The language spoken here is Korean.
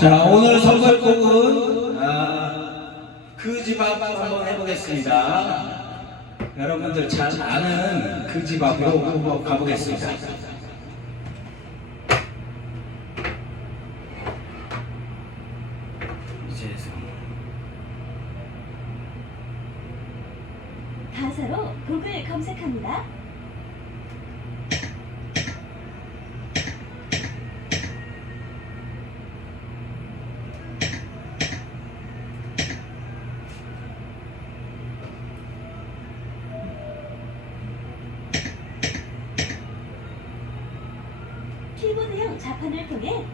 자, 오늘 선물곡은 아, 그집 앞 한번 해보겠습니다. 여러분들 잘 아는 그 집 앞으로 한번 가보겠습니다. 가사로 곡을 검색합니다. 키보드형 자판을 통해